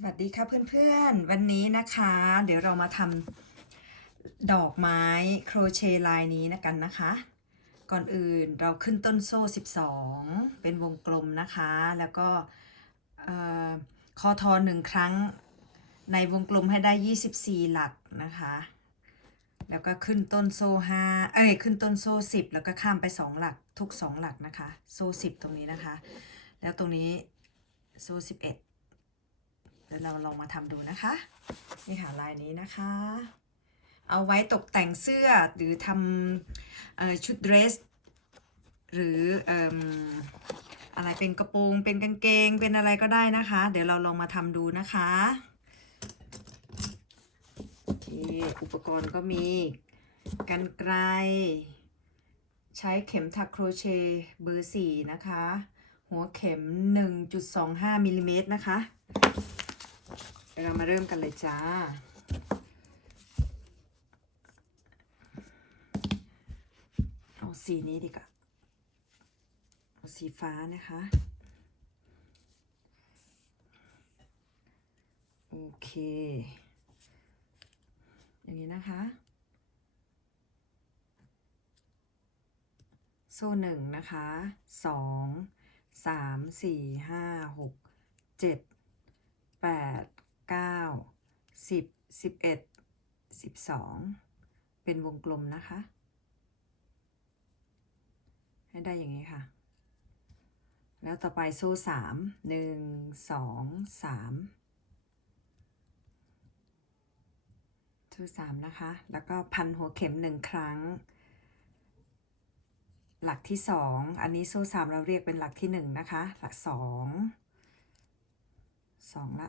สวัสดีค่ะเพื่อนๆ วันนี้นะคะ เดี๋ยวเรามาทำดอกไม้โครเชต์ลายนี้นะกันนะคะ ก่อนอื่นเราขึ้นต้นโซ่ 12 เป็นวงกลมนะคะ แล้วก็คอทอหนึ่งครั้งในวงกลมให้ได้ 24 หลักนะคะ แล้วก็ขึ้นต้นโซ่5เอ้ยขึ้นต้นโซ่ 10 แล้วก็ข้ามไป 2 หลักทุก 2 หลักนะคะ โซ่ 10 ตรงนี้นะคะ แล้วตรงนี้โซ่ 11 เดี๋ยวเราลองมาทำดูนะคะ นี่ค่ะลายนี้นะคะ เอาไว้ตกแต่งเสื้อหรือทำออชุดเดรส หรือออะไรเป็นกระโปรงเป็นกางเกงเป็นอะไรก็ได้นะคะ เดี๋ยวเราลองมาทำดูนะคะอุปกรณ์ก็มีกันไกล ใช้เข็มถักโครเชต์เบอร์สี่นะคะ หัวเข็ม 1.25มิลลิเมตรนะคะ ดี๋ยวเรามาเริ่มกันเลยจ้า เอาสีนี้ดีกว่าเอาสีฟ้านะคะ โอเค อย่างนี้นะคะ โซ่หนึ่งนะคะสองสามสี่ห้าหกเจ็ดแปด เก้าสิบสิบเอ็ดสิบสองเป็นวงกลมนะคะ ให้ได้อย่างนี้ค่ะ แล้วต่อไปโซ่สามหนึ่งสองสามโซ่สามนะคะ แล้วก็พันหัวเข็มหนึ่งครั้ง หลักที่สองอันนี้โซ่สามเราเรียกเป็นหลักที่หนึ่งนะคะ หลักสองสองละ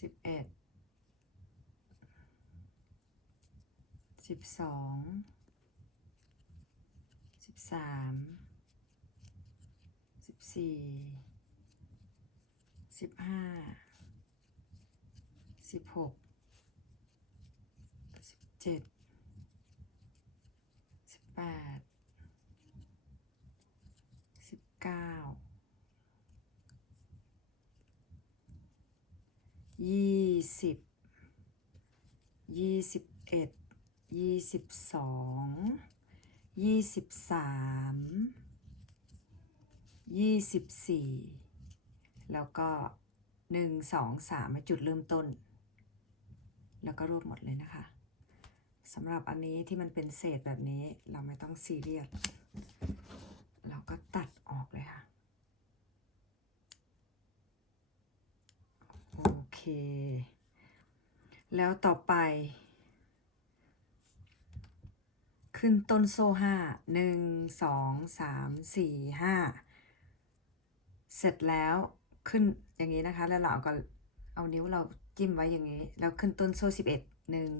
สิบเอ็ดสิบสองสิบสามสิบสี่สิบห้าสิบหกสิบเจ็ดสิบแปดสิบเก้า ยี่สิบยี่สิบเอ็ดยี่สิบสองยี่สิบสามยี่สิบสี่แล้วก็หนึ่งสองสามจุดเริ่มต้น แล้วก็รวบหมดเลยนะคะสำหรับอันนี้ที่มันเป็นเศษแบบนี้เราไม่ต้องซีเรียสเราก็ตัดออกเลยค่ะ โอเค แล้วต่อไป ขึ้นต้นโซ่ห้าหนึ่งสองสามสี่ห้าเสร็จแล้วขึ้นอย่างนี้นะคะ แล้วเราเอาก็เอานิ้วเราจิ้มไว้อย่างนี้ แล้วขึ้นต้นโซ่สิบเอ็ดหนึ่ง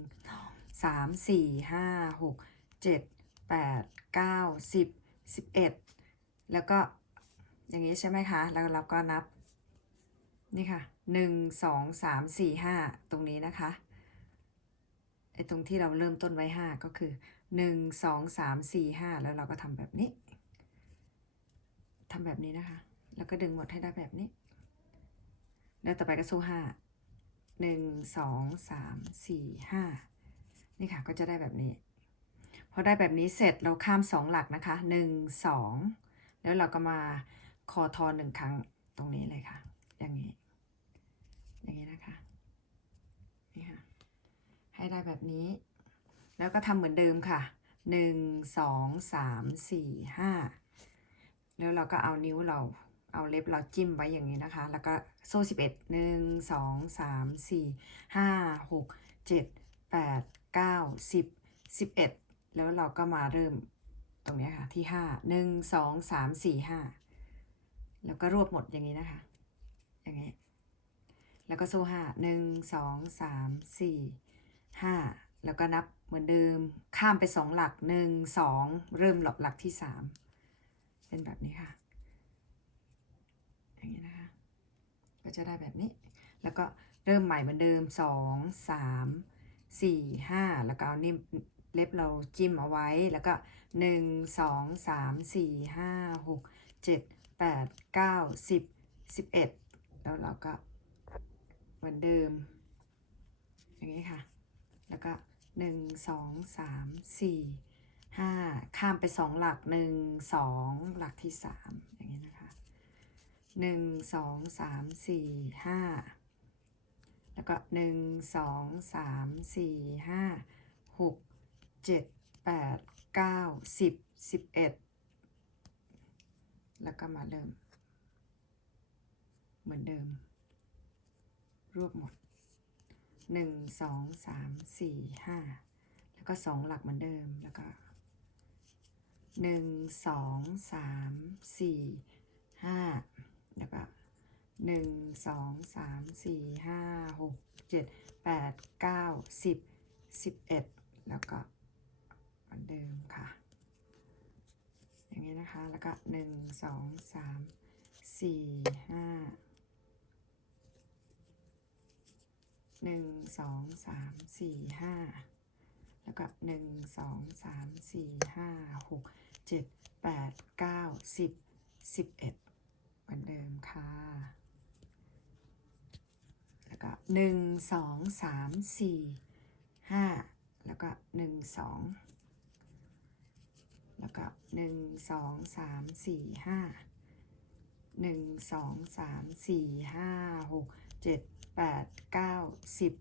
สามสี่ห้าหกเจ็ดแปดเก้าสิบสิบเอ็ดแล้วก็อย่างนี้ใช่ไหมคะ แล้วเราก็นับนี่ค่ะ หนึ่งสองสามสี่ห้าตรงนี้นะคะไอ้ตรงที่เราเริ่มต้นไว้ห้าก็คือหนึ่งสองสามสี่ห้าแล้วเราก็ทำแบบนี้ทำแบบนี้นะคะ แล้วก็ดึงหมดให้ได้แบบนี้ แล้วต่อไปก็โซ่ห้าหนึ่งสองสามสี่ห้านี่ค่ะก็จะได้แบบนี้ พอได้แบบนี้เสร็จเราข้ามสองหลักนะคะหนึ่งสองแล้วเราก็มาคอทอหนึ่งครั้งตรงนี้เลยค่ะ อย่างนี้ อย่างนี้นะคะนี่ค่ะให้ได้แบบนี้ แล้วก็ทำเหมือนเดิมค่ะหนึ่งสองสามสี่ห้าแล้วเราก็เอานิ้วเราเอาเล็บเราจิ้มไว้อย่างนี้นะคะ แล้วก็โซ่สิบเอ็ดหนึ่งสองสามสี่ห้าหกเจ็ดแปดเก้าสิบสิบเอ็ดแล้วเราก็มาเริ่มตรงนี้ค่ะที่ห้าหนึ่งสองสามสี่ห้าแล้วก็รวบหมดอย่างนี้นะคะ อย่างนี้ แล้วก็โซ่ห้าหนึ่งสองสามสี่ห้าแล้วก็นับเหมือนเดิม ข้ามไปสองหลักหนึ่งสองเริ่มหลักหลักที่สามเป็นแบบนี้ค่ะ อย่างนี้นะคะ ก็จะได้แบบนี้ แล้วก็เริ่มใหม่เหมือนเดิมสองสามสี่ห้าแล้วก็เอานิ่มเล็บเราจิ้มเอาไว้ แล้วก็หนึ่งสองสามสี่ห้าหกเจ็ดแปดเก้าสิบสิบเอ็ดแล้วเราก็ เหมือนเดิม อย่างนี้ค่ะ แล้วก็หนึ่งสองสามสี่ห้าข้ามไปสองหลักหนึ่งสองหลักที่สามอย่างนี้นะคะหนึ่งสองสามสี่ห้าแล้วก็หนึ่งสองสามสี่ห้าหกเจ็ดแปดเก้าสิบสิบเอ็ดแล้วก็มาเริ่ม เหมือนเดิม รวบหมด 1 2 3 4 5 แล้วก็ 2 หลักเหมือนเดิม แล้วก็ 1 2 3 4 5 แล้วก็ 1 2 3 4 5 6 7 8 9 10 11 แล้วก็เหมือนเดิมค่ะ อย่างนี้นะคะ แล้วก็ 1 2 3 4 5 หนึ่งสองสามสี่ห้าแล้วก็หนึ่งสองสามสี่ห้าหกเจ็ดแปดเก้าสิบสิบเอ็ดเหมือนเดิมค่ะ แล้วก็หนึ่งสองสามสี่ห้าแล้วก็หนึ่งสองแล้วก็หนึ่งสองสามสี่ห้าหนึ่งสองสามสี่ห้าหกเจ็ด แปดเก้าสิบ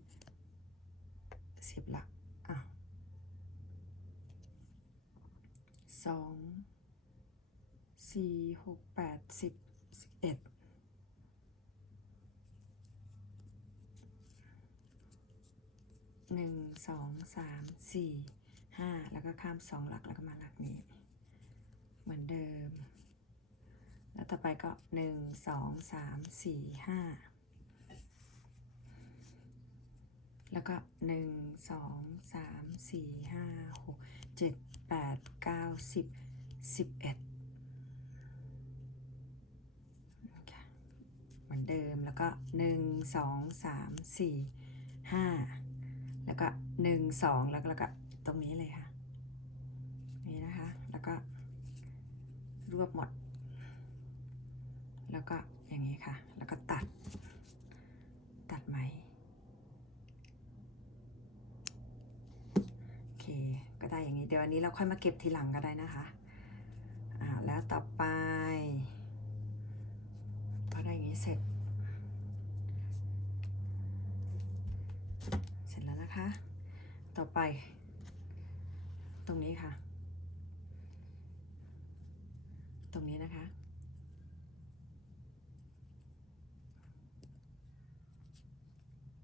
สิบหละอะสองสี่หกแปดสิบสิบเอ็ดหนึ่งสองสามสี่ห้าแล้วก็ข้ามสองหลักแล้วก็มาหลักนี้ เหมือนเดิม แล้วต่อไปก็หนึ่งสองสามสี่ห้า แล้วก็หนึ่งสองสามสี่ห้าหกเจ็ดแปดเก้าสิบสิบเอ็ดเหมือนเดิมแล้วก็หนึ่งสองสามสี่ห้าแล้วก็หนึ่งสองแล้วก็ตรงนี้เลยค่ะ นี่นะคะ แล้วก็รวบหมด แล้วก็อย่างนี้ค่ะ แล้วก็ตัดไหม โอเค ก็ได้ อันนี้เราค่อยมาเก็บทีหลังก็ได้นะคะอ่าแล้วต่อไปพอได้อย่างนี้เสร็จ เสร็จแล้วนะคะ ต่อไป ตรงนี้ค่ะ ตรงนี้นะคะ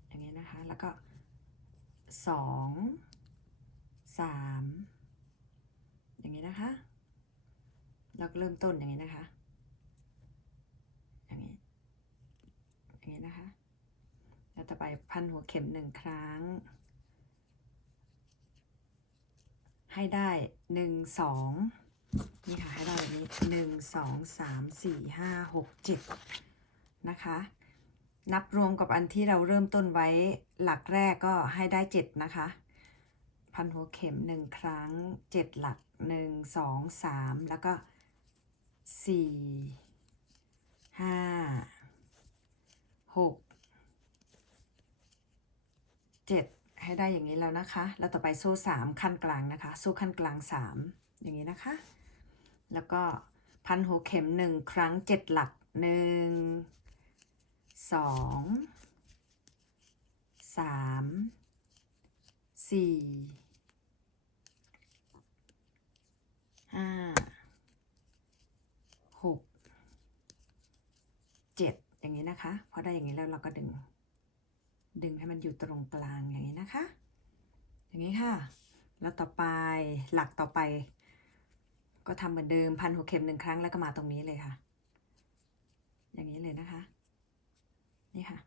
อย่างนี้นะคะ แล้วก็สองสาม อย่างนี้นะคะแล้วก็เริ่มต้นอย่างนี้นะคะ อย่างนี้ อย่างนี้นะคะ แล้วต่อไปพันหัวเข็มหนึ่งครั้ง ให้ได้หนึ่งสองนี่ค่ะให้ได้แบบนี้หนึ่งสองสามสี่ห้าหกเจ็ดนะคะ นับรวมกับอันที่เราเริ่มต้นไว้หลักแรกก็ให้ได้เจ็ดนะคะ พันหัวเข็มหนึ่งครั้งเจ็ดหลักหนึ่งสองสามแล้วก็สี่ห้าหกเจ็ดให้ได้อย่างนี้แล้วนะคะ แล้วต่อไปโซ่สามขั้นกลางนะคะ โซ่ขั้นกลางสามอย่างนี้นะคะ แล้วก็พันหัวเข็มหนึ่งครั้งเจ็ดหลักหนึ่งสองสามสี่ ห้าหกเจ็ดอย่างนี้นะคะ พอได้อย่างนี้แล้วเราก็ดึง ดึงให้มันอยู่ตรงกลางอย่างนี้นะคะ อย่างนี้ค่ะ แล้วต่อไปหลักต่อไป ก็ทำเหมือนเดิมพันหัวเข็มหนึ่งครั้งแล้วก็มาตรงนี้เลยค่ะ อย่างนี้เลยนะคะ นี่ค่ะ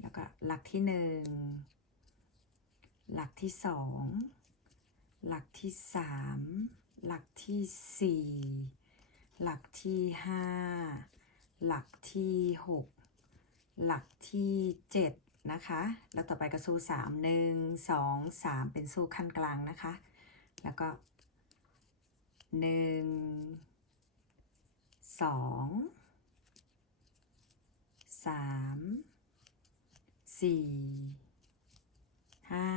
แล้วก็หลักที่หนึ่งหลักที่สองหลักที่สาม หลักที่สี่หลักที่ห้าหลักที่หกหลักที่เจ็ดนะคะ แล้วต่อไปก็สู้สามหนึ่งสองสามเป็นสู้ขั้นกลางนะคะ แล้วก็หนึ่งสองสามสี่ห้า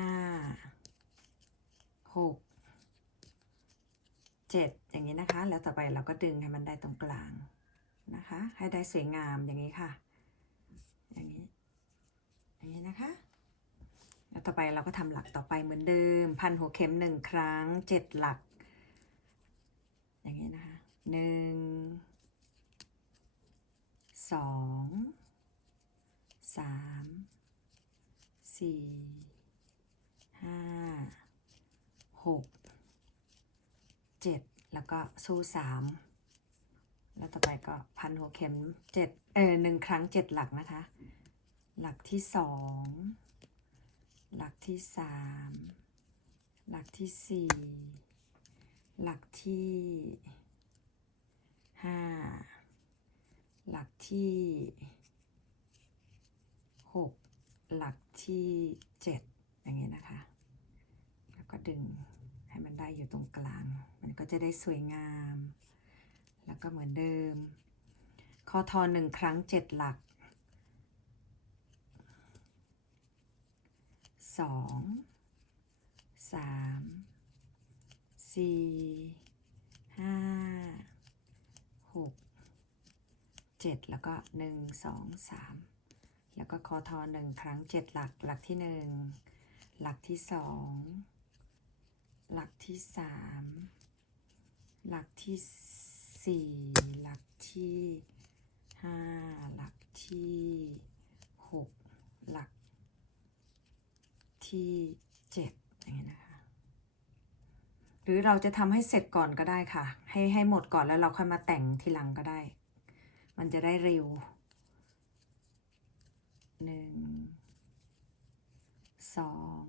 หก เจ็ดอย่างนี้นะคะ แล้วต่อไปเราก็ดึงให้มันได้ตรงกลางนะคะ ให้ได้สวยงามอย่างนี้ค่ะ อย่างนี้ อย่างนี้นะคะ แล้วต่อไปเราก็ทำหลักต่อไปเหมือนเดิม พันหัวเข็มหนึ่งครั้งเจ็ดหลัก อย่างนี้นะคะหนึ่งสองสามสี่ห้าหกเจ็ด แล้วก็สู้สามแล้วต่อไปก็พันหัวเข็มเจ็ดเออหนึ่งครั้งเจ็ดหลักนะคะ หลักที่สองหลักที่สามหลักที่สี่หลักที่ห้าหลักที่หกหลักที่เจ็ดอย่างนี้นะคะ แล้วก็ดึง ให้มันได้อยู่ตรงกลาง มันก็จะได้สวยงาม แล้วก็เหมือนเดิม คอทอหนึ่งครั้งเจ็ดหลักสองสามสี่ห้าหกเจ็ดแล้วก็หนึ่งสองสามแล้วก็คอทอหนึ่งครั้งเจ็ดหลัก หลักที่หนึ่งหลักที่สอง หลักที่สามหลักที่สี่หลักที่ห้าหลักที่หกหลักที่เจ็ดอย่างนี้นะคะ หรือเราจะทำให้เสร็จก่อนก็ได้ค่ะ ให้ให้หมดก่อนแล้วเราค่อยมาแต่งทีหลังก็ได้ มันจะได้เร็วหนึ่งสอง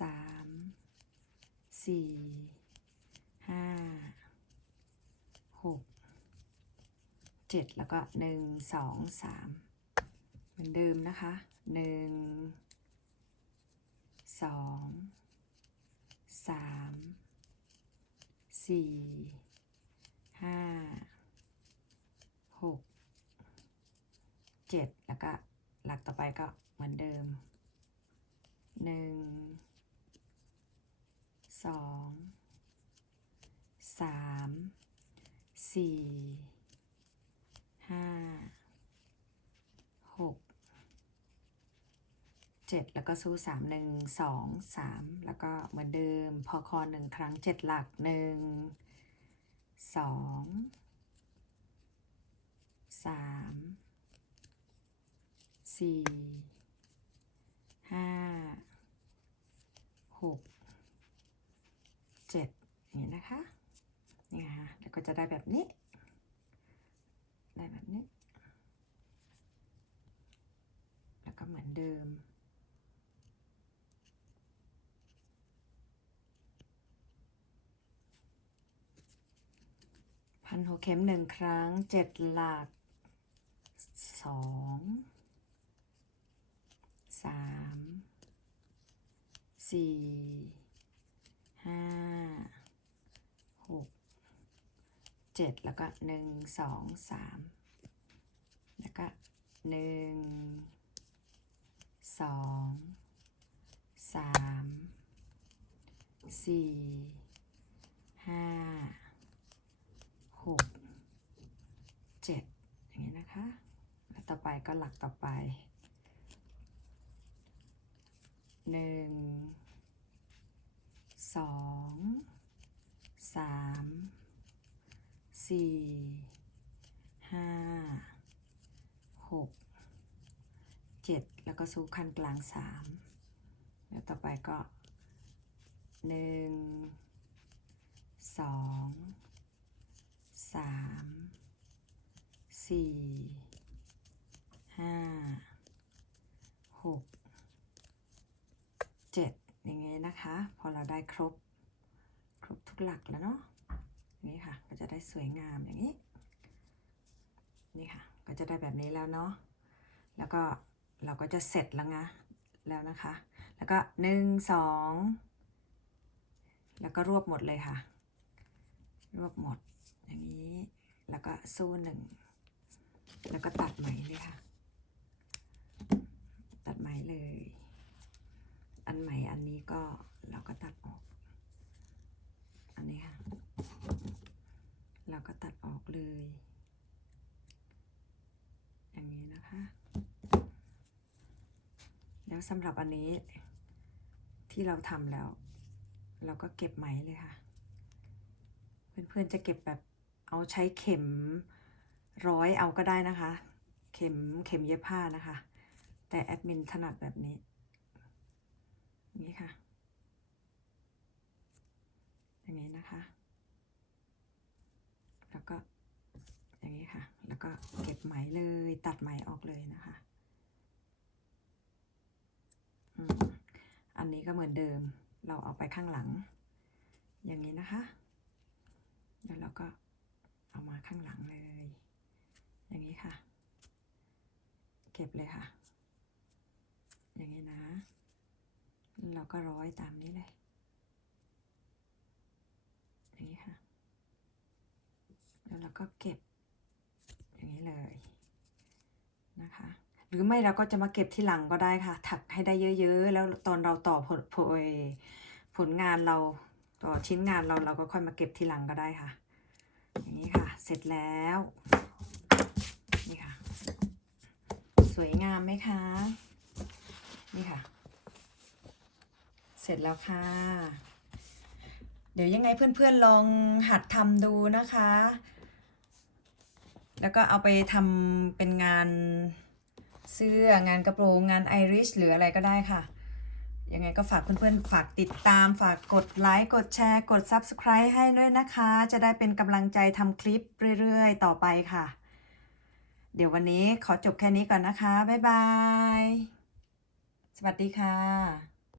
สาม สี่ห้าหกเจ็ดแล้วก็หนึ่งสองสามเหมือนเดิมนะคะหนึ่งสองสามสี่ห้าหกเจ็ดแล้วก็หลักต่อไปก็เหมือนเดิมหนึ่ง สองสามสี่ห้าหกเจ็ดแล้วก็สู้สามหนึ่งสองสามแล้วก็เหมือนเดิม พอคอหนึ่งครั้งเจ็ดหลักหนึ่งสองสามสี่ห้าหก นี้นะคะนี่ค่ะแล้วก็จะได้แบบนี้ ได้แบบนี้ แล้วก็เหมือนเดิม พันหัวเข็มหนึ่งครั้งเจ็ดหลักสองสามสี่ห้า หกเจ็ดแล้วก็หนึ่งสองสามแล้วก็หนึ่งสองสามสี่ห้าหกเจ็ดอย่างนี้นะคะ แล้วต่อไปก็หลักต่อไปหนึ่งสอง สามสี่ห้าหกเจ็ดแล้วก็สู้คันกลางสามแล้วต่อไปก็หนึ่งสองสามสี่ห้าหกเจ็ดอย่างเงี้ยนะคะ พอเราได้ครบ บทุกหลักแล้วเนาะนี้ค่ะ ก็จะได้สวยงามอย่างนี้ นี่ค่ะ ก็จะได้แบบนี้แล้วเนาะ แล้วก็เราก็จะเสร็จแล้วนะแล้วนะคะ แล้วก็หนึ่งสองแล้วก็รวบหมดเลยค่ะ รวบหมดอย่างนี้ แล้วก็สู้หนึ่งแล้วก็ตัดไหมเลยค่ะ ตัดไหมเลย อันใหมอันนี้ก็เราก็ตัดออก อันนี้ค่ะ เราก็ตัดออกเลย อย่างนี้นะคะ แล้วสำหรับอันนี้ที่เราทำแล้ว เราก็เก็บไหมเลยค่ะ เพื่อนๆจะเก็บแบบเอาใช้เข็มร้อยเอาก็ได้นะคะ เข็มเข็มเย็บผ้านะคะ แต่แอดมินถนัดแบบนี้ นี้ค่ะ อย่างนี้นะคะ แล้วก็อย่างนี้ค่ะ แล้วก็เก็บไหมเลยตัดไหมออกเลยนะคะอันนี้ก็เหมือนเดิม เราเอาไปข้างหลัง อย่างนี้นะคะ แล้วเราก็เอามาข้างหลังเลย อย่างนี้ค่ะ เก็บเลยค่ะ อย่างนี้นะ เราก็ร้อยตามนี้เลย อย่างนี้ค่ะ แล้วก็เก็บ อย่างนี้เลยนะคะ หรือไม่เราก็จะมาเก็บที่หลังก็ได้ค่ะ ถักให้ได้เยอะ ๆ แล้วตอนเราต่อผลผลผลงานเราต่อชิ้นงานเราเราก็ค่อยมาเก็บที่หลังก็ได้ค่ะ อย่างนี้ค่ะ เสร็จแล้วนี่ค่ะ สวยงามไหมคะ นี่ค่ะ เสร็จแล้วค่ะ เดี๋ยวยังไงเพื่อนๆลองหัดทำดูนะคะ แล้วก็เอาไปทำเป็นงานเสื้องานกระโปรงงานไอริชหรืออะไรก็ได้ค่ะ ยังไงก็ฝากเพื่อนๆ ฝากติดตาม ฝากกดไลค์ กดแชร์ กด Subscribe ให้ด้วยนะคะ จะได้เป็นกำลังใจทำคลิปเรื่อยๆ ต่อไปค่ะ เดี๋ยววันนี้ขอจบแค่นี้ก่อนนะคะ บ๊ายบาย สวัสดีค่ะ